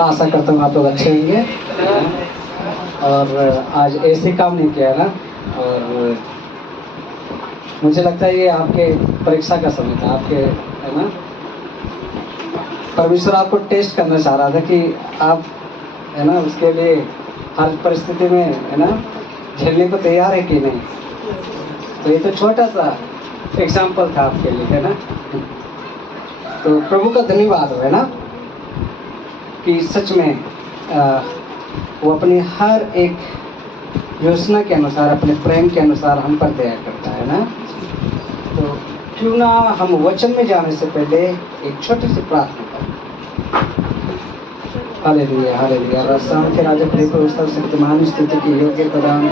आशा करता हूँ आप लोग अच्छे होंगे। और आज ऐसे काम नहीं किया ना, और मुझे लगता है ये आपके परीक्षा का समय था, आपके, है ना, परमेश्वर आपको टेस्ट करना चाह रहा था कि आप, है ना, उसके लिए हर परिस्थिति में, है ना, झेलने को तैयार है कि नहीं। तो ये तो छोटा सा एग्जाम्पल था आपके लिए, है ना। तो प्रभु का धन्यवाद हो, है ना, कि सच में वो अपनी हर एक योजना के अनुसार, अपने प्रेम के अनुसार हम पर दया करता है ना। तो क्यों ना हम वचन में जाने से पहले एक छोटी सी प्रार्थना करें। Hallelujah, hallelujah. रसाम के राजा प्रिय प्रभु शक्तिमान स्तुति की योग्य प्रदान,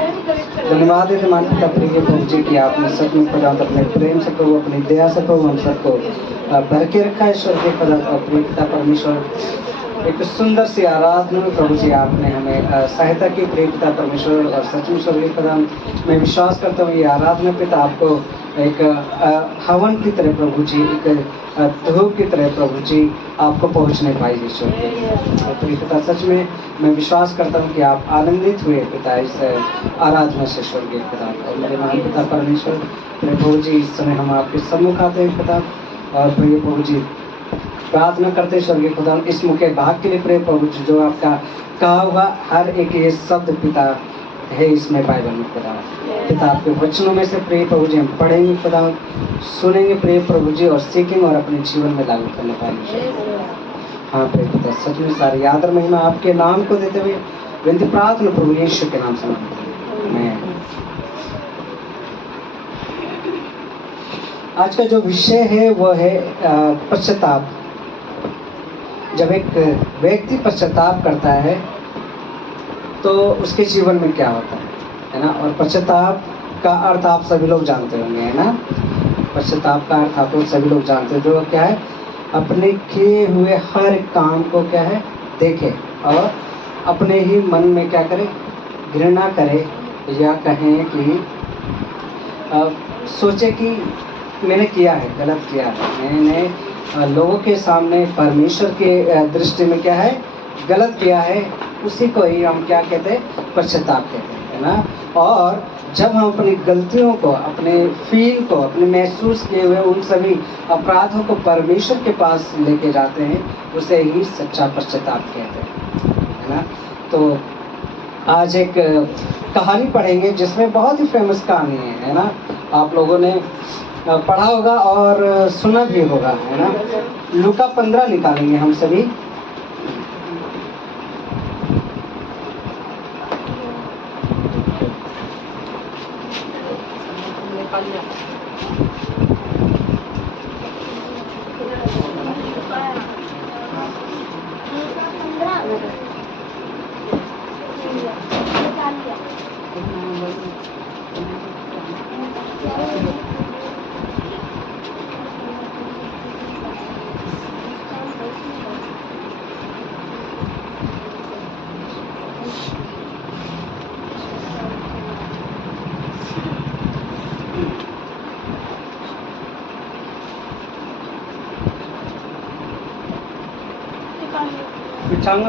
धन्यवाद है मान पिता प्रिय प्रभु जी की आपने सच में प्रदान अपने प्रेम से प्रभु, अपनी दया से प्रभु हम सबको भर के रखा है। स्वर्गीय प्रदान और प्रिय पिता परमेश्वर, एक सुंदर सी आराधना में प्रभु जी आपने हमें सहायता की प्रिय पिता परमेश्वर। और सच में स्वर्गीय प्रदान मैं विश्वास करता हूँ ये आराधना पिता आपको एक हवन की तरह प्रभु जी, एक धूप की तरह प्रभु जी आपको पहुँचने पाएगी स्वर्गीय। और प्रिय पिता सच में मैं विश्वास करता हूँ कि आप आनंदित हुए पिता इस आराधना से स्वर्गीय पिता। और मेरे महान पिता परमेश्वर प्रभु जी, इस समय हम आपके सम्मुख आते हैं पिता, और प्रिय प्रभु जी प्रार्थना करते स्वर्गीय खुदा इस मुख्य भाग के लिए प्रिय प्रभु जी, जो आपका कहा हुआ हर एक ये शब्द पिता है इसमें बाइबल में खुदा पिता, आपके वचनों में से प्रिय प्रभु जी हम पढ़ेंगे खुदा, सुनेंगे प्रिय प्रभु जी, और सीखेंगे और अपने जीवन में लागू करने पाएंगे। हाँ प्रिय पिता सच में सारी आदर महिमा आपके नाम को देते हुए विनती प्रार्थना प्रभु यीशु के नाम से मैं। आज का जो विषय है वो है पश्चाताप। जब एक व्यक्ति पश्चाताप करता है तो उसके जीवन में क्या होता है ना। और पश्चाताप का अर्थ आप सभी लोग जानते होंगे, है ना। पश्चाताप का अर्थ आप लोग सभी लोग जानते हैं, जो क्या है, अपने किए हुए हर काम को क्या है देखे और अपने ही मन में क्या करे, घृणा करे, या कहें कि सोचे कि मैंने किया है, गलत किया है, मैंने लोगों के सामने परमेश्वर के दृष्टि में क्या है, गलत किया है। उसी को ही हम क्या कहते हैं, पश्चाताप कहते हैं, है ना। और जब हम अपनी गलतियों को, अपने फील को, अपने महसूस किए हुए उन सभी अपराधों को परमेश्वर के पास लेके जाते हैं, उसे ही सच्चा पश्चाताप कहते हैं, है ना। तो आज एक कहानी पढ़ेंगे जिसमें बहुत ही फेमस कहानी है ना। आप लोगों ने पढ़ा होगा और सुना भी होगा, है ना। लूका 15 निकालेंगे हम सभी।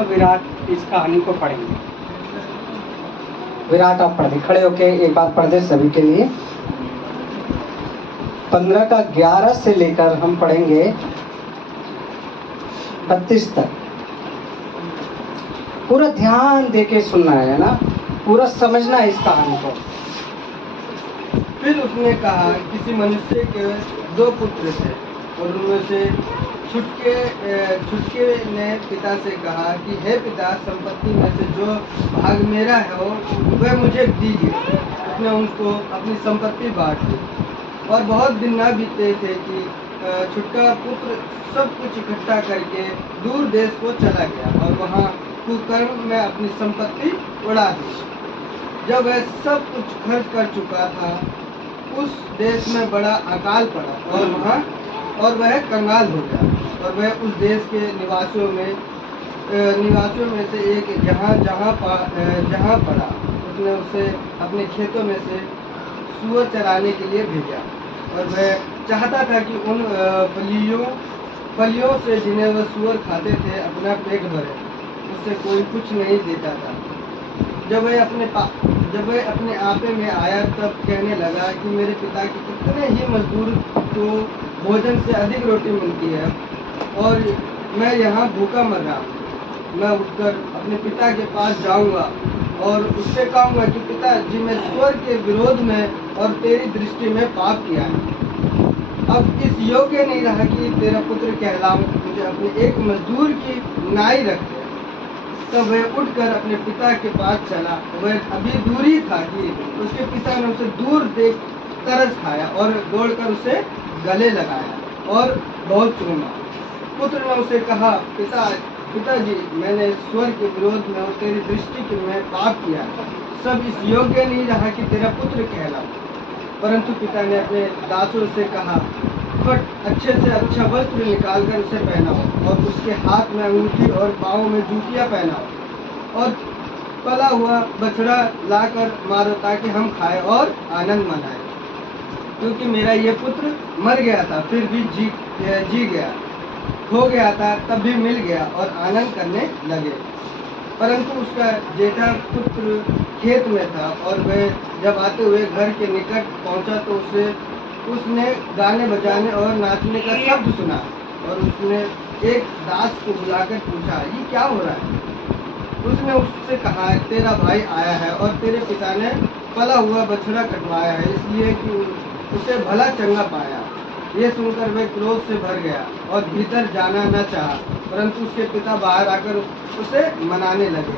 विराट इस कहानी को पढ़ेंगे। विराट आप पढ़े, खड़े होके एक बार पढ़ दे सभी के लिए। 15 का 11 से लेकर हम पढ़ेंगे 32 तक। पूरा ध्यान देके सुनना है ना, पूरा समझना है इस कहानी को। फिर उसने कहा, किसी मनुष्य के 2 पुत्र थे और उनमें से छुटके ने पिता से कहा कि हे पिता, संपत्ति में से जो भाग मेरा है वह मुझे दीजिए। उसने उनको अपनी संपत्ति बांट दी। और बहुत दिन न बीते थे कि छुटका पुत्र सब कुछ इकट्ठा करके दूर देश को चला गया और वहाँ कुकर्म में अपनी संपत्ति उड़ा दी। जब वह सब कुछ खर्च कर चुका था, उस देश में बड़ा अकाल पड़ा और वह कंगाल हो गया। और वह उस देश के निवासियों में से एक जहाँ पड़ा, उसने उसे अपने खेतों में से सूअर चराने के लिए भेजा। और वह चाहता था कि उन फलियों से जिन्हें वह सूअर खाते थे अपना पेट भरे। उसे कोई कुछ नहीं देता था। जब वह अपने आपे में आया तब कहने लगा कि मेरे पिता के कितने ही मजदूर को भोजन से अधिक रोटी मिलती है और मैं यहाँ भूखा मर रहा हूँ। मैं उठकर अपने पिता के पास जाऊँगा और उससे कहूँगा कि पिताजी, मैं स्वर्ग के विरोध में और तेरी दृष्टि में पाप किया है। अब इस योग्य नहीं रहा कि तेरा पुत्र कहलाऊं, मुझे अपने एक मजदूर की नाई रख दे। तब वह उठकर अपने पिता के पास चला। वह अभी दूर ही था कि उसके पिता ने उसे दूर देख तरस खाया और दौड़कर उसे गले लगाया और बहुत चूमा। पुत्र ने उसे कहा, पिताजी, मैंने ईश्वर के विरोध में और तेरी दृष्टि में पाप किया, सब इस योग्य नहीं रहा कि तेरा पुत्र कहलाऊं। परंतु पिता ने अपने दासों से कहा, फट अच्छे से अच्छा वस्त्र निकालकर उसे पहनाओ और उसके हाथ में अंगूठी और पाँव में जूतियाँ पहनाओ और पला हुआ बछड़ा लाकर मारो ताकि हम खाएं और आनंद मनाएं। क्योंकि मेरा ये पुत्र मर गया था फिर भी जी गया, खो गया था तब भी मिल गया और आनंद करने लगे। परंतु उसका जेठा पुत्र खेत में था और वह जब आते हुए घर के निकट पहुंचा तो उसने गाने बजाने और नाचने का शब्द सुना और उसने एक दास को बुलाकर पूछा, ये क्या हो रहा है? उसने उससे कहा, तेरा भाई आया है और तेरे पिता ने पला हुआ बछड़ा कटवाया है, इसलिए कि उसे भला चंगा पाया। ये सुनकर वह क्रोध से भर गया और भीतर जाना न चाहा, परंतु उसके पिता बाहर आकर उसे मनाने लगे।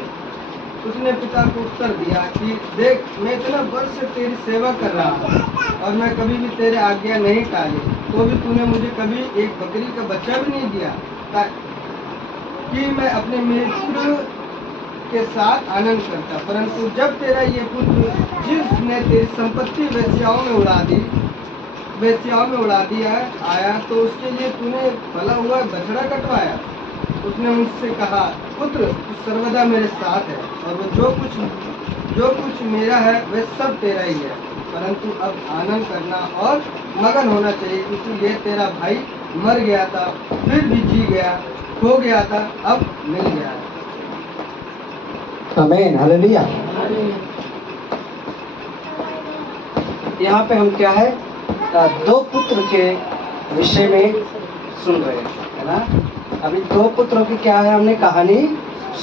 उसने पिता को उत्तर दिया कि देख, मैं इतना वर्ष से तेरी सेवा कर रहा हूँ और मैं कभी भी तेरे आज्ञा नहीं टाली, तो भी तूने मुझे कभी एक बकरी का बच्चा भी नहीं दिया कि मैं अपने मित्र के साथ आनंद करता। परंतु जब तेरा ये पुत्र जिसने तेरी संपत्ति वेश्याओं में उड़ा दिया आया, तो उसके लिए तूने भला हुआ बछड़ा कटवाया। उसने मुझसे कहा, पुत्र, तू सर्वदा मेरे साथ है और वो जो कुछ मेरा है वह सब तेरा ही है। परंतु अब आनंद करना और मगन होना चाहिए, क्योंकि ये तेरा भाई मर गया था फिर भी जी गया, खो गया था अब मिल गया है। आमीन, हालेलुया। यहाँ पे हम क्या है, दो पुत्र के विषय में सुन रहे हैं, है ना। अभी दो पुत्रों की क्या है, हमने कहानी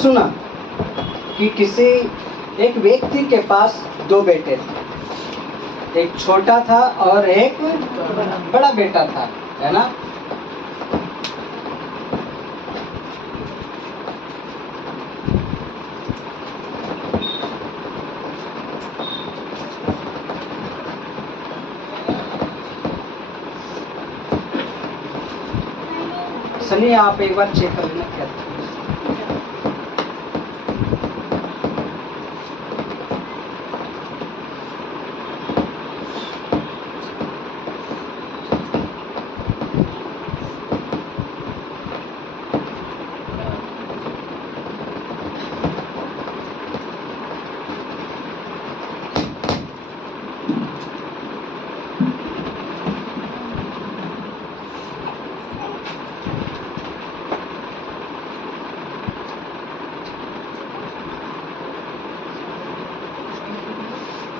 सुना कि किसी एक व्यक्ति के पास दो बेटे थे, एक छोटा था और एक बड़ा बेटा था, है ना। सनी, आप एक बार चेक कर लेना क्या था।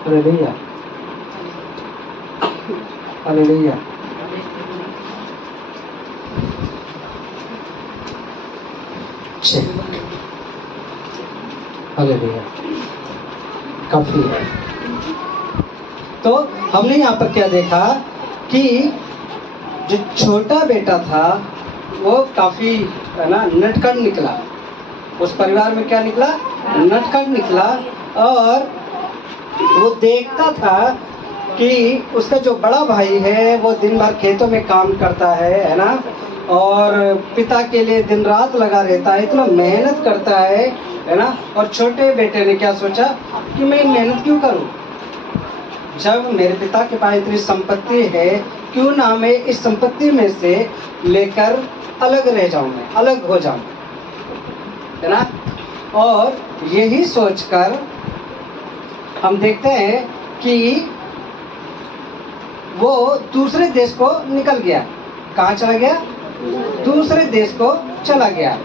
Hallelujah, hallelujah. हालेलुया, काफी है। तो हमने यहाँ पर क्या देखा कि जो छोटा बेटा था वो काफी, है ना, नटखट निकला। उस परिवार में क्या निकला? नटखट निकला। और वो देखता था कि उसका जो बड़ा भाई है वो दिन भर खेतों में काम करता है ना, और पिता के लिए दिन रात लगा रहता है, इतना मेहनत करता है ना। और छोटे बेटे ने क्या सोचा कि मैं मेहनत क्यों करूं, जब मेरे पिता के पास इतनी संपत्ति है, क्यों ना मैं इस संपत्ति में से लेकर अलग रह जाऊं, मैं अलग हो जाऊं, है ना। और यही सोचकर हम देखते हैं कि वो दूसरे देश को निकल गया। कहाँ चला गया? दूसरे देश को चला गया।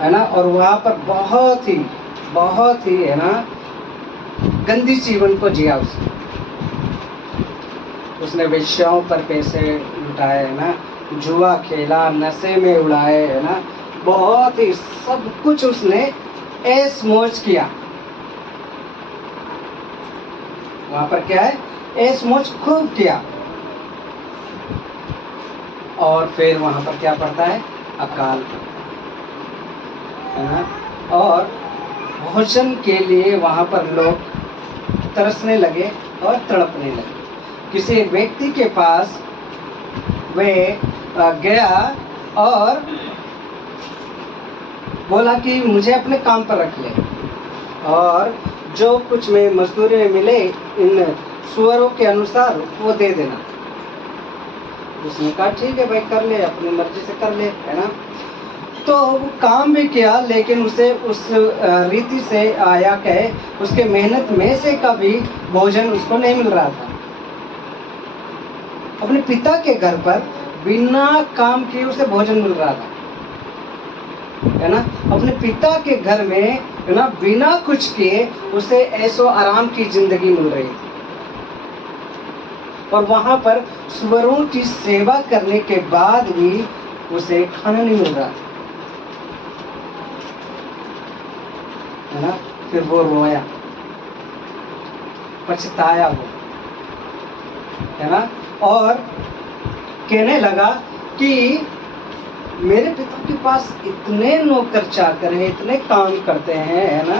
है ना, और वहाँ पर बहुत ही है ना गंदी जीवन को जिया उसने वेश्याओं पर पैसे लुटाए, है ना, जुआ खेला, नशे में उड़ाए, है ना, बहुत ही सब कुछ उसने ऐश मौज किया। वहां पर क्या है, ऐश मौज खूब किया। और फिर वहां पर क्या पड़ता है, अकाल, है ना, और भोजन के लिए वहां पर लोग तरसने लगे और तड़पने लगे। किसी एक व्यक्ति के पास वे गया और बोला कि मुझे अपने काम पर रख ले और जो कुछ में मजदूरी में मिले इन सुअरों के अनुसार वो दे देना। उसने कहा ठीक है भाई, कर ले, अपनी मर्जी से कर ले, है ना। तो वो काम भी किया, लेकिन उसे उस रीति से आया कहे उसके मेहनत में से कभी भोजन उसको नहीं मिल रहा था। अपने पिता के घर पर बिना काम किए उसे भोजन मिल रहा था, है ना। अपने पिता के घर में, है ना, बिना कुछ किए उसे ऐसो आराम की जिंदगी मिल रही थी। और वहां पर सुअरों की सेवा करने के बाद भी उसे खाना नहीं मिल रहा था, है ना। फिर वो रोया, पछताया वो, है ना, और कहने लगा कि मेरे पिता के पास इतने नौकर चाकर हैं, इतने काम करते हैं, है ना,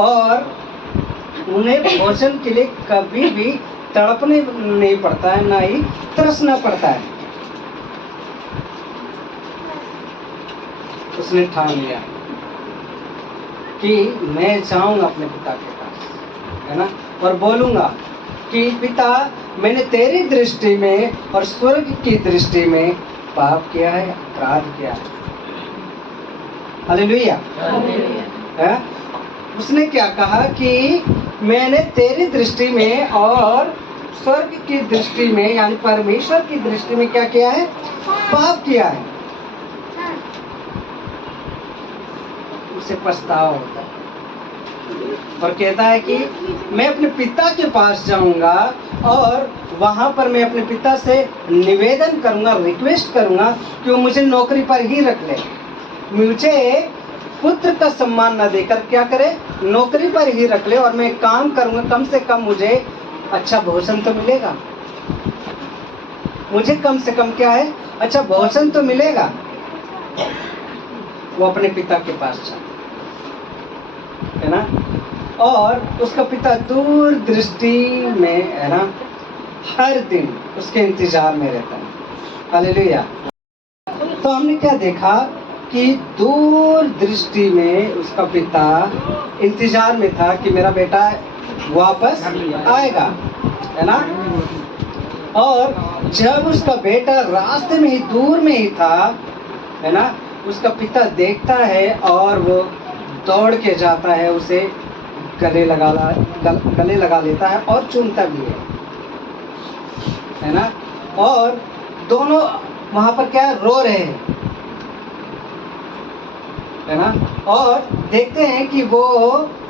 और उन्हें भोजन के लिए कभी भी तड़पने नहीं पड़ता है, ना ही तरसना पड़ता है। उसने ठान लिया कि मैं जाऊंगा अपने पिता के पास, है ना, और बोलूंगा कि पिता, मैंने तेरी दृष्टि में और स्वर्ग की दृष्टि में पाप किया है, अपराध किया है। हालेलुया। है? उसने क्या कहा कि मैंने तेरी दृष्टि में और स्वर्ग की दृष्टि में, यानी परमेश्वर की दृष्टि में क्या किया है, पाप किया है। उसे पछतावा होता है और कहता है कि मैं अपने पिता के पास जाऊंगा और वहां पर मैं अपने पिता से निवेदन करूंगा, रिक्वेस्ट करूंगा कि वो मुझे नौकरी पर ही रख ले, मुझे पुत्र का सम्मान न देकर क्या करे, नौकरी पर ही रख ले, और मैं काम करूंगा, कम से कम मुझे अच्छा भोजन तो मिलेगा, मुझे कम से कम क्या है, अच्छा भोजन तो मिलेगा। वो अपने पिता के पास जाता है ना, और उसका पिता दूर दृष्टि में, है ना, हर दिन उसके इंतजार में रहता है। हालेलुया। तो हमने क्या देखा कि दूर दृष्टि में उसका पिता इंतजार में था कि मेरा बेटा वापस आएगा, है ना। और जब उसका बेटा रास्ते में ही, दूर में ही था, है ना, उसका पिता देखता है और वो दौड़ के जाता है, उसे गले लगा लेता है और चूमता भी है ना। और दोनों वहां पर क्या रो रहे हैं, है ना, और देखते हैं कि वो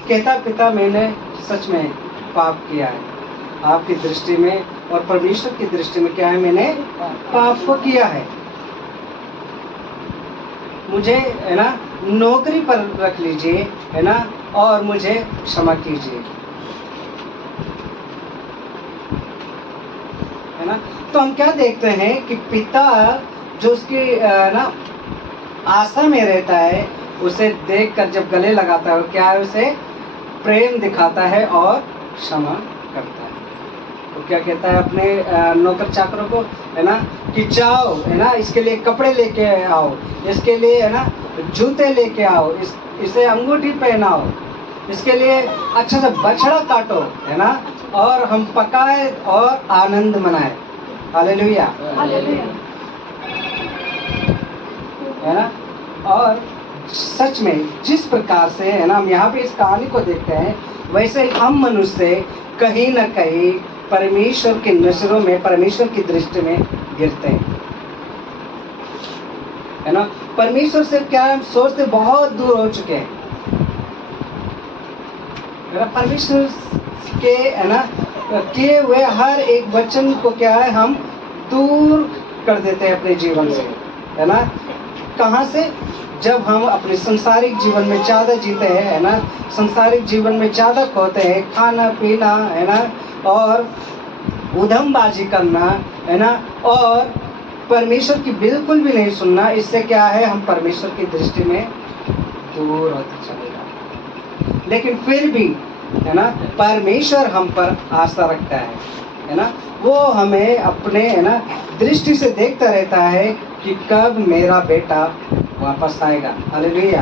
कहता, पिता मैंने सच में पाप किया है आपकी दृष्टि में और परमेश्वर की दृष्टि में, क्या है, मैंने पाप को किया है, मुझे, है ना, नौकरी पर रख लीजिए, है ना, और मुझे क्षमा कीजिए, है ना। तो हम क्या देखते हैं कि पिता जो उसकी ना आशा में रहता है, उसे देखकर जब गले लगाता है, क्या है, उसे प्रेम दिखाता है और क्षमा करता है। तो क्या कहता है अपने नौकर चाकरों को, है ना, कि जाओ, है ना, इसके लिए कपड़े लेके आओ, इसके लिए, है ना, जूते लेके आओ, इसे अंगूठी पहनाओ, इसके लिए अच्छा सा बछड़ा काटो, है ना, और हम पकाए और आनंद मनाए। हालेलुया। है ना। और सच में जिस प्रकार से, है ना, हम यहाँ पे इस कहानी को देखते हैं, वैसे ही हम मनुष्य कहीं न कहीं परमेश्वर की नजरों में, परमेश्वर की दृष्टि में गिरते हैं, है ना। परमेश्वर से क्या हम सोचते बहुत दूर हो चुके हैं। परमेश्वर के है ना किए हुए हर एक वचन को क्या है हम दूर कर देते हैं अपने जीवन से, है ना। कहाँ से? जब हम अपने संसारिक जीवन में ज़्यादा जीते हैं, है ना, संसारिक जीवन में ज़्यादा खोते हैं, खाना पीना, है ना, और उधमबाजी करना, है ना, और परमेश्वर की बिल्कुल भी नहीं सुनना। इससे क्या है, हम परमेश्वर की दृष्टि में दूर होते चले जाते। लेकिन फिर भी, है ना, परमेश्वर हम पर आस्था रखता है ना। वो हमें अपने, है ना, दृष्टि से देखता रहता है कि कब मेरा बेटा वापस आएगा। हालेलुया,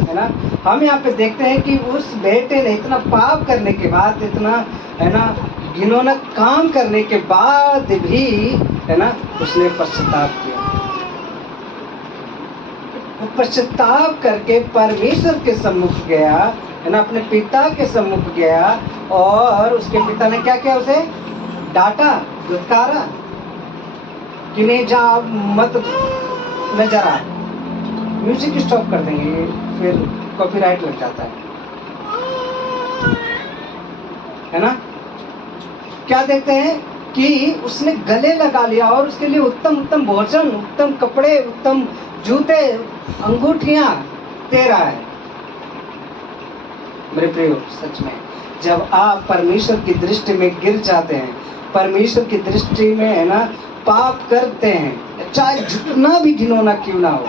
है ना। हम यहाँ पे देखते हैं कि उस बेटे ने इतना पाप करने के बाद, इतना, है ना, घिनौना काम करने के बाद भी, है ना, उसने पश्चाताप किया। वो पश्चाताप करके परमेश्वर के सम्मुख गया, है ना, अपने पिता के सम्मुख गया, और उसके पिता ने क्या किया? उसे डांटा, दुत्कारा कि नहीं जा, मत न जरा। म्यूजिक स्टॉप कर देंगे, फिर कॉपीराइट लग जाता है ना। क्या देखते हैं कि उसने गले लगा लिया और उसके लिए उत्तम उत्तम भोजन, उत्तम कपड़े, उत्तम जूते, अंगूठियां दे रहा है। मेरे प्रियो, सच में जब आप परमेश्वर की दृष्टि में गिर जाते हैं, परमेश्वर की दृष्टि में, है ना, पाप करते हैं, चाहे जितना भी घिनौना क्यों ना हो,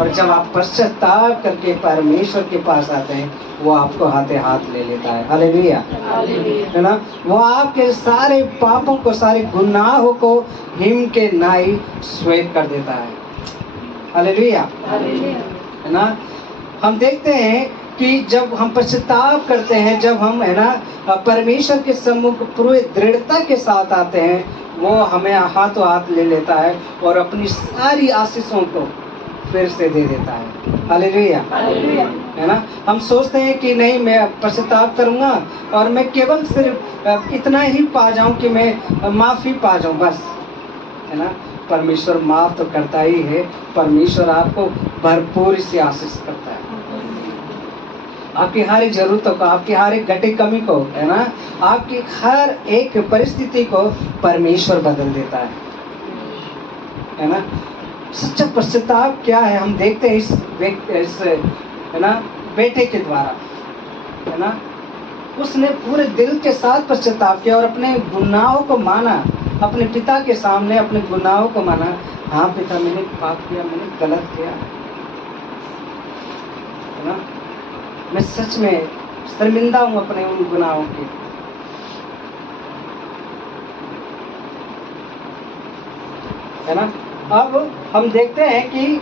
और जब आप पश्चाताप करके परमेश्वर के पास आते हैं, वो आपको हाथे हाथ ले लेता है। हालेलुया, है ना। वो आपके सारे पापों को, सारे गुनाहों को हिम के नाई श्वेत कर देता है। हालेलुया, है ना। हम देखते हैं कि जब हम पश्चाताप करते हैं, जब हम, है ना, परमेश्वर के सम्मुख पूरी दृढ़ता के साथ आते हैं, वो हमें हाथों हाथ ले लेता है और अपनी सारी आशीषों को फिर से दे देता है। हालेलुया, है ना। हम सोचते हैं कि नहीं, मैं पश्चाताप करूंगा और मैं केवल सिर्फ इतना ही पा जाऊं कि मैं माफ़ी पा जाऊं, बस, है ना। परमेश्वर माफ तो करता ही है, परमेश्वर आपको भरपूर से आशीष करता है। आपकी हर एक जरूरतों को, आपकी हर एक घटी कमी को, है ना, आपकी हर एक परिस्थिति को परमेश्वर बदल देता है ना। सच्चा पश्चाताप क्या है, हम देखते हैं इस है ना बेटे के द्वारा, है ना। उसने पूरे दिल के साथ पश्चाताप किया और अपने गुनाहों को माना, अपने पिता के सामने अपने गुनाहों को माना। हाँ पिता, मैंने पाप किया, मैंने गलत किया, है ना। मैं सच में शर्मिंदा हूँ अपने उन गुनाहों के, है ना। अब हम देखते हैं कि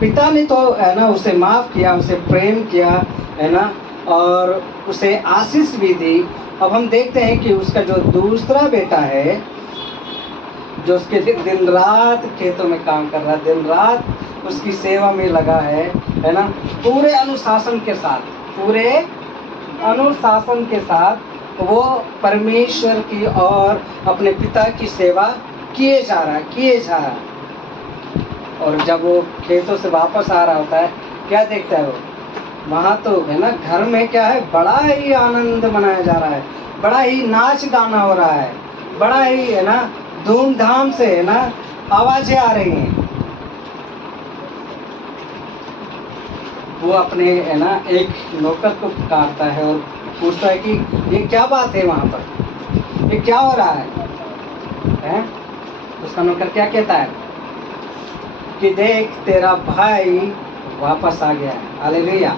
पिता ने तो, है ना, उसे माफ किया, उसे प्रेम किया, है ना, और उसे आशीष भी दी। अब हम देखते हैं कि उसका जो दूसरा बेटा है, जो उसके दिन रात खेतों में काम कर रहा है, दिन रात उसकी सेवा में लगा है ना, पूरे अनुशासन के साथ वो परमेश्वर की और अपने पिता की सेवा किए जा रहा है। और जब वो खेतों से वापस आ रहा होता है, क्या देखता है वो? वहाँ तो, है ना, घर में क्या है, बड़ा ही आनंद मनाया जा रहा है, बड़ा ही नाच गाना हो रहा है, बड़ा ही, है ना, धूमधाम से, है ना, आवाजें आ रही हैं। वो अपने, है ना, एक नौकर को पुकारता है और पूछता है कि ये क्या बात है वहाँ पर, ये क्या हो रहा है? उसका नौकर क्या कहता है कि देख, तेरा भाई वापस आ गया है। हालेलुया,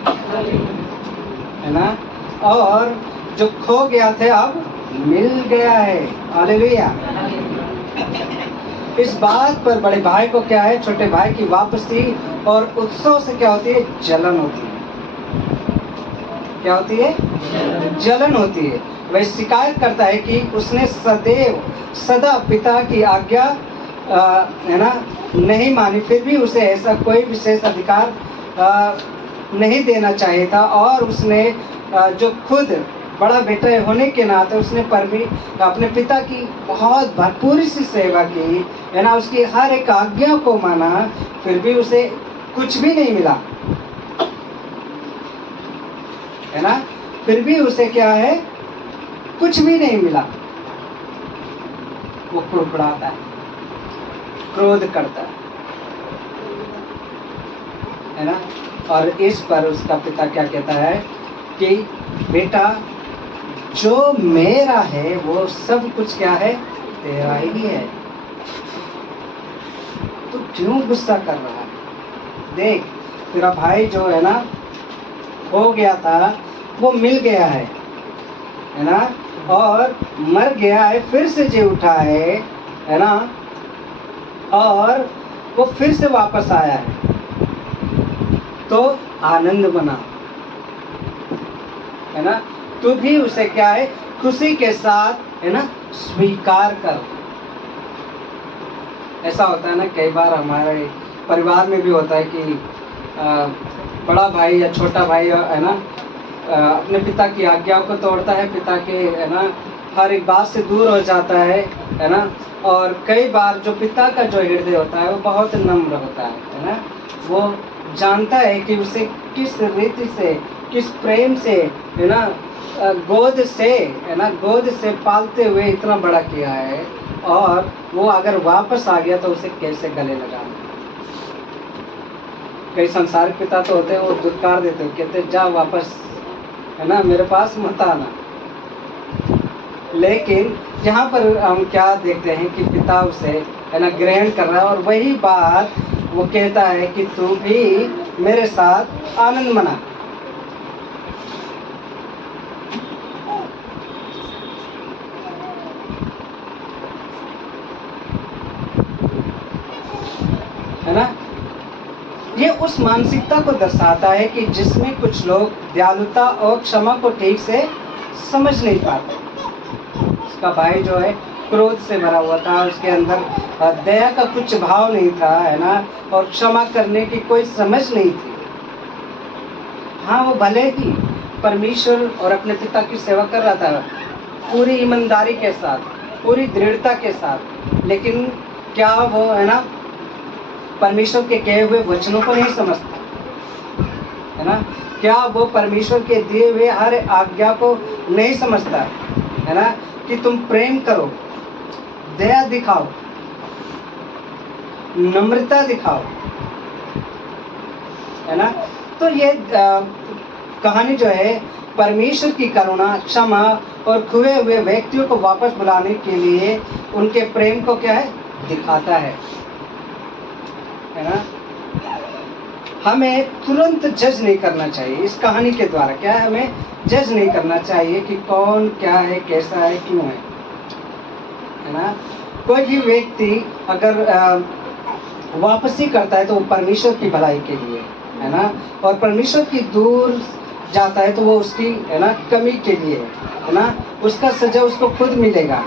है ना, और जो खो गया थे अब मिल गया है। हालेलुया। इस बात पर बड़े भाई को क्या है, छोटे भाई की वापसी और उत्सव से क्या होती है? जलन होती है। क्या होती है? जलन होती है। वह शिकायत करता है कि उसने सदा पिता की आज्ञा, है ना, नहीं मानी, फिर भी उसे ऐसा कोई विशेष अधिकार नहीं देना चाहिए था, और उसने जो खुद बड़ा बेटा होने के नाते उसने अपने पिता की बहुत भरपूरी सी सेवा की, है ना, उसकी हर एक आज्ञा को माना, फिर भी उसे कुछ भी नहीं मिला, है ना, फिर भी उसे क्या है, कुछ भी नहीं मिला। वो कुड़कुड़ाता है, क्रोध करता है ना। और इस पर उसका पिता क्या कहता है कि बेटा जो मेरा है वो सब कुछ क्या है, तेरा ही है, तो क्यों गुस्सा कर रहा है? देख तेरा भाई जो है ना हो गया था वो मिल गया है ना, और मर गया है फिर से जी उठा है ना, और वो फिर से वापस आया है, तो आनंद मना, है ना, तू भी उसे क्या है, खुशी के साथ, है ना, स्वीकार कर। ऐसा होता है ना, कई बार हमारे परिवार में भी होता है कि बड़ा भाई या छोटा भाई, है ना, अपने पिता की आज्ञाओं को तोड़ता है, पिता के, है ना, हर एक बात से दूर हो जाता है ना। और कई बार जो पिता का जो हृदय होता है वो बहुत नम्र होता है ना, वो जानता है कि उसे किस रीति से, किस प्रेम से, है ना, गोद से, है ना, गोद से पालते हुए इतना बड़ा किया है, और वो अगर वापस आ गया तो उसे कैसे गले लगाना। कई संसारिक पिता तो होते हैं, वो दुत्कार देते हैं, कहते जा वापस, है ना, मेरे पास मत आना। लेकिन यहाँ पर हम क्या देखते हैं कि पिता उसे, है ना, ग्रहण कर रहा है, और वही बात वो कहता है कि तू भी मेरे साथ आनंद मना। है ना, ये उस मानसिकता को दर्शाता है कि जिसमें कुछ लोग दयालुता और क्षमा को ठीक से समझ नहीं पाते। उसका भाई जो है क्रोध से भरा हुआ था, उसके अंदर दया का कुछ भाव नहीं था, है ना, और क्षमा करने की कोई समझ नहीं थी। हाँ, वो भले ही परमेश्वर और अपने पिता की सेवा कर रहा था पूरी ईमानदारी के साथ, पूरी दृढ़ता के साथ, लेकिन क्या वो, है ना, परमेश्वर के कहे हुए वचनों को नहीं समझता, है ना, क्या वो परमेश्वर के दिए हुए हर आज्ञा को नहीं समझता, है ना, कि तुम प्रेम करो, दया दिखाओ, नम्रता दिखाओ, है ना। तो ये कहानी जो है परमेश्वर की करुणा, क्षमा और खोए हुए व्यक्तियों को वापस बुलाने के लिए उनके प्रेम को क्या है, दिखाता है ना। हमें तुरंत जज नहीं करना चाहिए इस कहानी के द्वारा। क्या है, हमें जज नहीं करना चाहिए कि कौन क्या है, कैसा है, क्यों है ना। कोई भी व्यक्ति अगर वापसी करता है तो वो परमेश्वर की भलाई के लिए, है ना, और परमेश्वर की दूर जाता है तो वो उसकी, है ना, कमी के लिए, है ना, उसका सजा उसको खुद मिलेगा।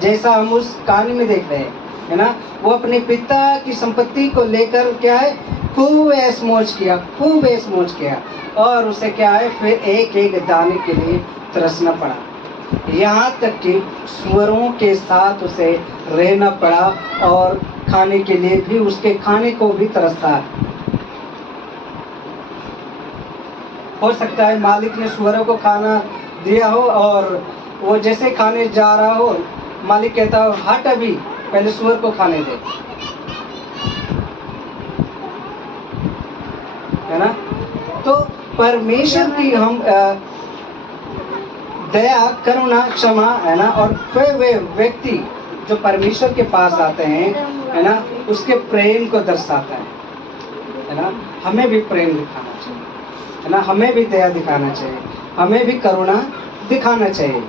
जैसा हम उस कहानी में देख रहे हैं, है ना, वो अपने पिता की संपत्ति को लेकर क्या है, खूब ऐश मौज किया, खूब ऐश मौज किया, और उसे क्या है, फिर एक एक दाने के लिए तरसना पड़ा, यहाँ तक कि सुअरों के साथ उसे रहना पड़ा, और खाने के लिए भी उसके खाने को भी तरसता है। हो सकता है मालिक ने सुअरों को खाना दिया हो, और वो जैसे खाने जा रहा हो, मालिक कहता हो हट, अभी पहले सुअर को खाने दे, है ना। तो परमेश्वर की हम दया, करुणा, क्षमा, है ना, और वे व्यक्ति जो परमेश्वर के पास आते हैं, है ना, उसके प्रेम को दर्शाता है ना। हमें भी प्रेम दिखाना चाहिए, है ना, हमें भी दया दिखाना चाहिए, हमें भी करुणा दिखाना चाहिए।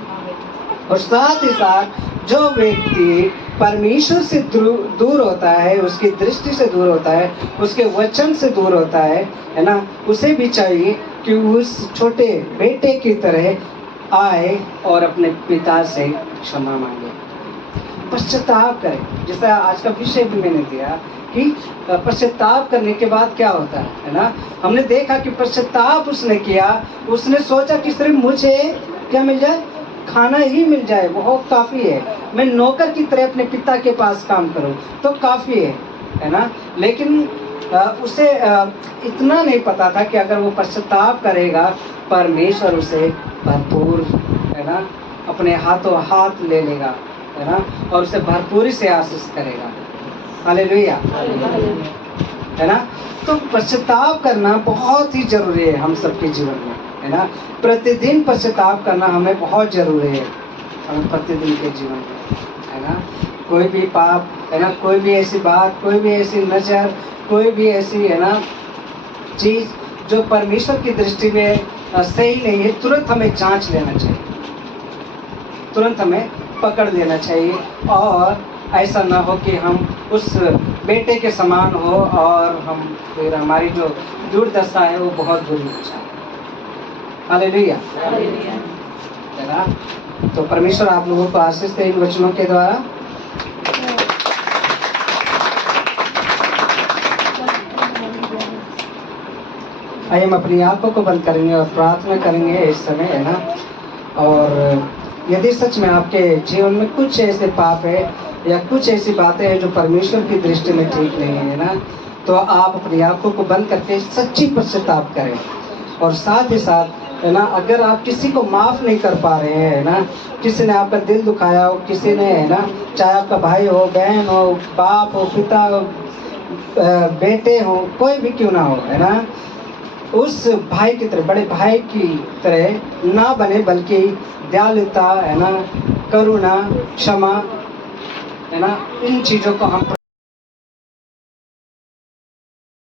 और साथ ही साथ जो व्यक्ति परमेश्वर से दूर होता है, उसकी दृष्टि से दूर होता है, उसके वचन से दूर होता है ना, उसे भी चाहिए कि उस छोटे बेटे की तरह आए और अपने पिता से क्षमा मांगे, पश्चाताप करें। जैसा आज का विषय भी मैंने दिया कि पश्चाताप करने के बाद क्या होता है ना, हमने देखा कि पश्चाताप उसने किया, उसने सोचा कि सिर्फ मुझे क्या मिल जाए? खाना ही मिल जाए, बहुत काफ़ी है। मैं नौकर की तरह अपने पिता के पास काम करूं तो काफ़ी है ना। लेकिन उसे इतना नहीं पता था कि अगर वो पश्चाताप करेगा, परमेश्वर उसे भरपूर, है ना, अपने हाथों हाथ ले लेगा, है ना, और उसे भरपूरी से आशीष करेगा। हालेलुया, है ना। तो पश्चाताप करना बहुत ही जरूरी है हम सबके जीवन में, है ना। प्रतिदिन पश्चाताप करना हमें बहुत जरूरी है, हम प्रतिदिन के जीवन में, है ना। कोई भी पाप, है ना, कोई भी ऐसी बात, कोई भी ऐसी नज़र, कोई भी ऐसी, है ना, चीज़ जो परमेश्वर की दृष्टि में सही नहीं है, तुरंत हमें जांच लेना चाहिए, तुरंत हमें पकड़ लेना चाहिए, और ऐसा ना हो कि हम उस बेटे के समान हो और हम फिर हमारी जो दुर्दशा है वो बहुत बुरी हो जाए। हालेलुया, है ना। तो परमेश्वर आप लोगों को आशीष दे इन वचनों के द्वारा। आइए हम अपनी आंखों को बंद करेंगे और प्रार्थना करेंगे इस समय, है ना। और यदि सच में आपके जीवन में कुछ ऐसे पाप है या कुछ ऐसी बातें हैं जो परमेश्वर की दृष्टि में ठीक नहीं है ना, तो आप अपनी आंखों को बंद करके सच्ची पश्चाताप करें। और साथ ही साथ, है ना, अगर आप किसी को माफ़ नहीं कर पा रहे हैं, है ना, किसी ने आपका दिल दुखाया हो, किसी ने, है ना, चाहे आपका भाई हो, बहन हो, बाप हो, पिता हो, बेटे हो, कोई भी क्यों ना हो, है ना, उस भाई की तरह, बड़े भाई की तरह ना बने, बल्कि दयालुता, है ना, करुणा, क्षमा, है ना, इन चीज़ों को हम